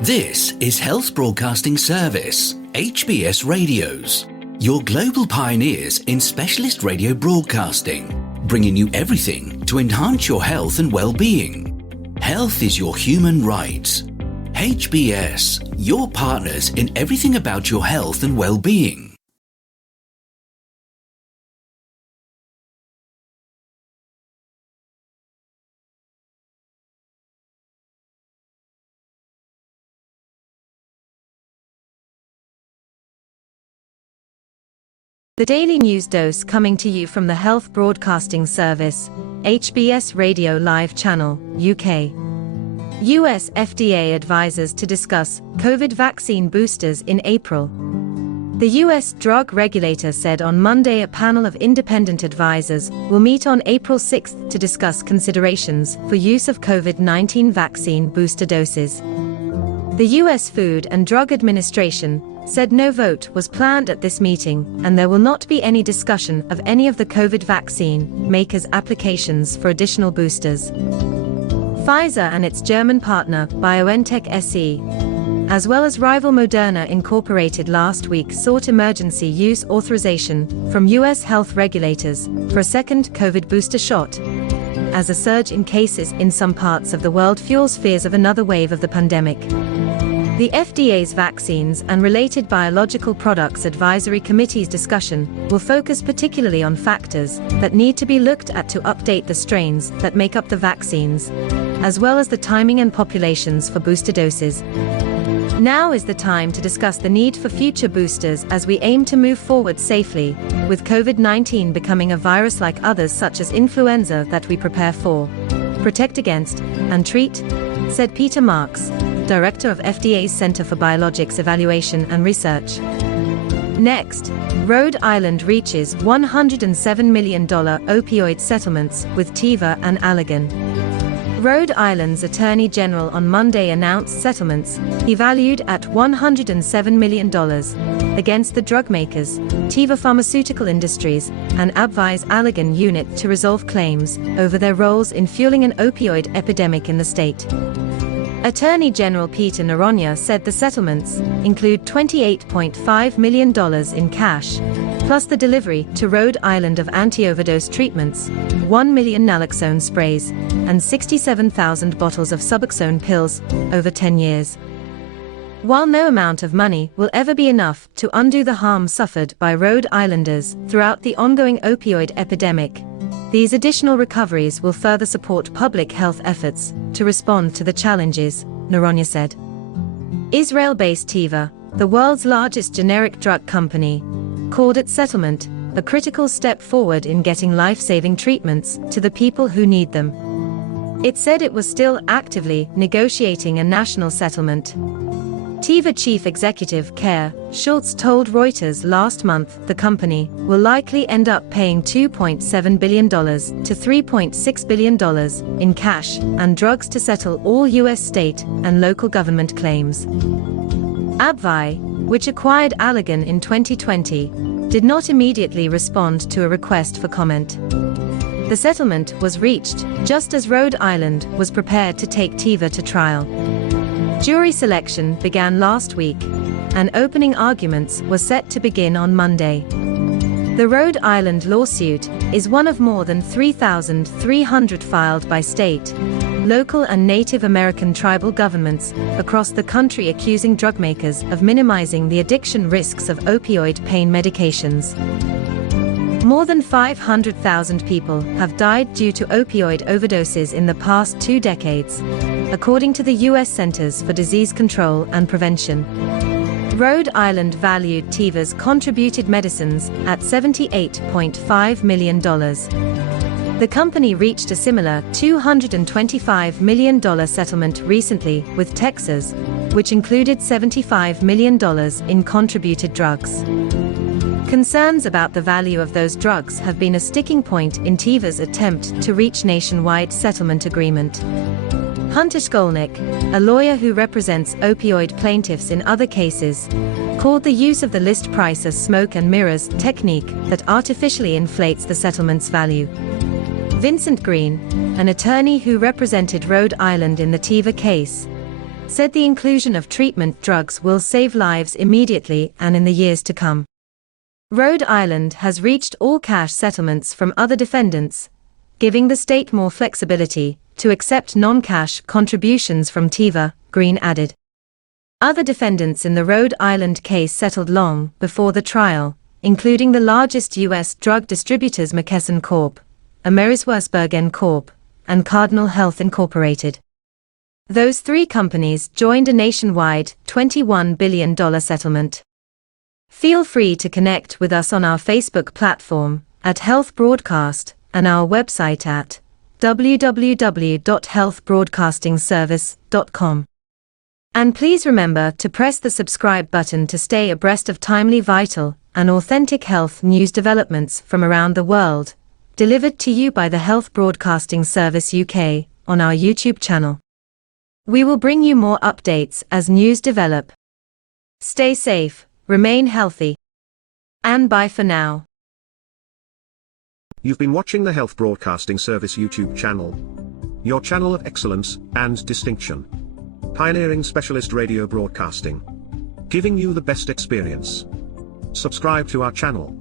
This is Health Broadcasting Service HBS Radios, your global pioneers in specialist radio broadcasting, bringing you everything to enhance your health and well-being. Health is your human right. HBS, your partners in everything about your health and well-being. The Daily News Dose coming to you from the Health Broadcasting Service, HBS Radio Live Channel, UK. US FDA advises to discuss COVID vaccine boosters in April. The US drug regulator said on Monday a panel of independent advisors will meet on April 6 to discuss considerations for use of COVID-19 vaccine booster doses. The US Food and Drug Administration said no vote was planned at this meeting, and there will not be any discussion of any of the COVID vaccine makers' applications for additional boosters. Pfizer and its German partner, BioNTech SE, as well as rival Moderna Incorporated last week sought emergency use authorization from US health regulators for a second COVID booster shot, as a surge in cases in some parts of the world fuels fears of another wave of the pandemic. The FDA's Vaccines and Related Biological Products Advisory Committee's discussion will focus particularly on factors that need to be looked at to update the strains that make up the vaccines, as well as the timing and populations for booster doses. Now is the time to discuss the need for future boosters as we aim to move forward safely, with COVID-19 becoming a virus like others such as influenza that we prepare for, protect against, and treat, said Peter Marks, Director of FDA's Center for Biologics Evaluation and Research. Next, Rhode Island reaches $107 million opioid settlements with Teva and Allergan. Rhode Island's Attorney General on Monday announced settlements he valued at $107 million against the drug makers, Teva Pharmaceutical Industries, and AbbVie's Allergan unit to resolve claims over their roles in fueling an opioid epidemic in the state. Attorney General Peter Naronia said the settlements include $28.5 million in cash, plus the delivery to Rhode Island of anti-overdose treatments, 1 million naloxone sprays, and 67,000 bottles of Suboxone pills over 10 years. While no amount of money will ever be enough to undo the harm suffered by Rhode Islanders throughout the ongoing opioid epidemic, these additional recoveries will further support public health efforts to respond to the challenges, Naronia said. Israel-based Teva, the world's largest generic drug company, called its settlement a critical step forward in getting life-saving treatments to the people who need them. It said it was still actively negotiating a national settlement. Teva Chief Executive Care Schultz told Reuters last month the company will likely end up paying $2.7 billion to $3.6 billion in cash and drugs to settle all U.S. state and local government claims. AbbVie, which acquired Allergan in 2020, did not immediately respond to a request for comment. The settlement was reached just as Rhode Island was prepared to take Teva to trial. Jury selection began last week, and opening arguments were set to begin on Monday. The Rhode Island lawsuit is one of more than 3,300 filed by state, local and Native American tribal governments across the country accusing drug makers of minimizing the addiction risks of opioid pain medications. More than 500,000 people have died due to opioid overdoses in the past 2 decades, according to the U.S. Centers for Disease Control and Prevention. Rhode Island valued Teva's contributed medicines at $78.5 million. The company reached a similar $225 million settlement recently with Texas, which included $75 million in contributed drugs. Concerns about the value of those drugs have been a sticking point in Teva's attempt to reach nationwide settlement agreement. Hunter Skolnick, a lawyer who represents opioid plaintiffs in other cases, called the use of the list price a smoke and mirrors technique that artificially inflates the settlement's value. Vincent Green, an attorney who represented Rhode Island in the Teva case, said the inclusion of treatment drugs will save lives immediately and in the years to come. Rhode Island has reached all cash settlements from other defendants, giving the state more flexibility to accept non-cash contributions from Teva, Green added. Other defendants in the Rhode Island case settled long before the trial, including the largest U.S. drug distributors McKesson Corp., AmerisourceBergen Corp., and Cardinal Health Incorporated. Those three companies joined a nationwide $21 billion settlement. Feel free to connect with us on our Facebook platform at Health Broadcast and our website at www.healthbroadcastingservice.com. And please remember to press the subscribe button to stay abreast of timely, vital, and authentic health news developments from around the world, delivered to you by the Health Broadcasting Service UK on our YouTube channel. We will bring you more updates as news develop. Stay safe, remain healthy, and bye for now. You've been watching the Health Broadcasting Service YouTube channel, your channel of excellence and distinction. Pioneering specialist radio broadcasting, giving you the best experience. Subscribe to our channel.